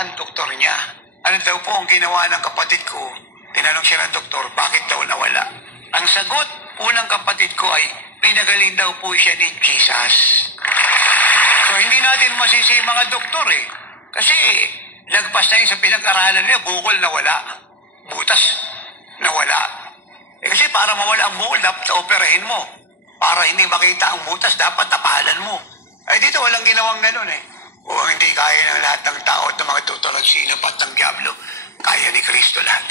ang doktor niya. Ano daw po ang ginawa ng kapatid ko? Tinanong siya ng doktor, bakit daw nawala? Ang sagot po ng kapatid ko ay, pinagaling daw po siya ni Jesus. So, hindi natin masisi mga doktor eh. Kasi, lagpas na yun sa pinag-aralan niya, bukol nawala. Butas nawala. Kasi para mawala ang bukol, dapat operahin mo. Para hindi makita ang butas, dapat tapalan mo. Ay dito, walang ginawang ganun eh. O hindi kaya ng lahat ng tao at ng mga tutulad sinapat ng Diablo. Kaya ni Kristo lahat.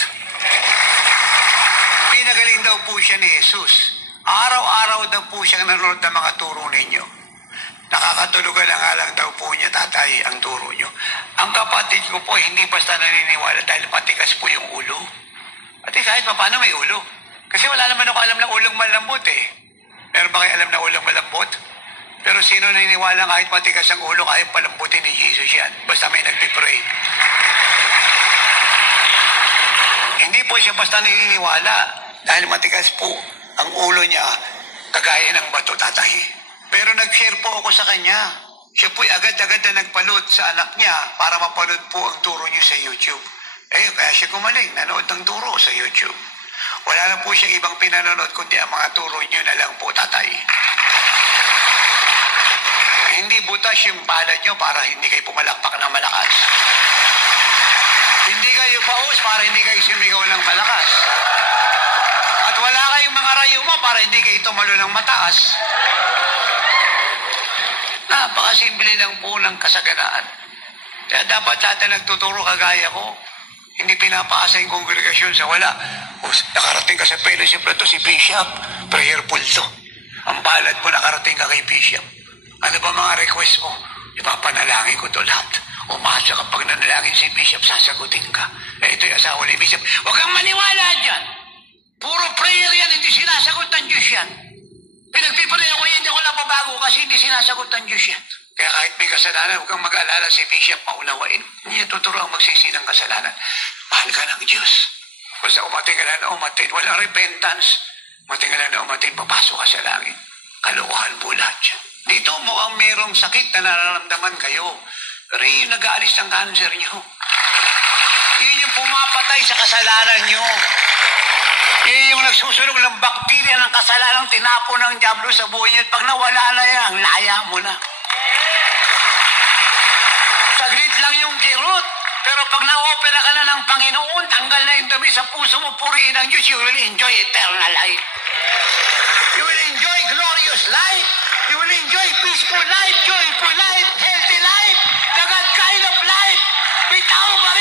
Pinagaling daw po siya ni Jesus. Araw-araw daw po siya nanonood ng mga turo ninyo. Nakakatulugan na nga lang daw po niya, tatay, ang turo nyo. Ang kapatid ko po, hindi basta naniniwala dahil patikas po yung ulo. At kahit pa paano may ulo. Kasi wala naman ako alam ng ulong malambot eh. Meron ba kayo alam na ulong malambot? Pero sino naniniwala kahit matigas ang ulo, kaya palambutin ni Jesus yan? Basta may nagpipray. Hindi po siya basta naniniwala dahil matigas po ang ulo niya, kagaya ng bato, tatay. Pero nag-share po ako sa kanya. Siya po'y agad-agad na nagpalot sa anak niya para mapanood po ang turo niyo sa YouTube. Kaya siya gumaling, nanood ng turo sa YouTube. Wala na po siyang ibang pinanonood kundi ang mga turo niyo na lang po, tatay. Hindi butas yung palad nyo para hindi kayo pumalakpak ng malakas. Hindi kayo paus para hindi kayo sumigaw ng malakas. At wala kayong mga rayuma para hindi kayo tumalo ng mataas. Napakasimple lang po ng kasaganaan. Kaya dapat lahat na nagtuturo kagaya ko, hindi pinapaasa yung kongregasyon sa wala. Nakarating ka sa fellowship na to, si Bishop, prayerful to. Ang palad mo, nakarating ka kay Bishop. Ano ba mga request mo? Ipapanalangin ko to lahat. Umasa kapag nanalangin si Bishop, sasagutin ka. Ito yung asawa ni Bishop. Huwag kang maniwala dyan. Puro prayer yan, hindi sinasagot ng Diyos yan. Pinagpipray ako yan, hindi ko nababago kasi hindi sinasagot ng Diyos yan. Kaya kahit may kasalanan, huwag kang mag-alala si Bishop, maunawain. Hindi niya tuturo ang magsisi ng kasalanan. Mahal ka ng Diyos. Basta umating ka na umatin, walang repentance. Umating ka na umatin, papasok ka sa langit. Kalokohan po lahat yan. Dito mukhang merong sakit na nararamdaman kayo. Pero yung nag-aalis ng cancer nyo. Yun yung pumapatay sa kasalanan nyo. Yun yung nagsusunog ng bakterya ng kasalanan, tinapo ng Diablo sa buhay nyo. At pag nawala na yan, laya mo na. Saglit lang yung kirot. Pero pag na-opera ka na ng Panginoon, tanggal na yung dumi sa puso mo, purihin ang Diyos, you will enjoy eternal life. You will enjoy glorious life. You will enjoy peaceful life, joyful life,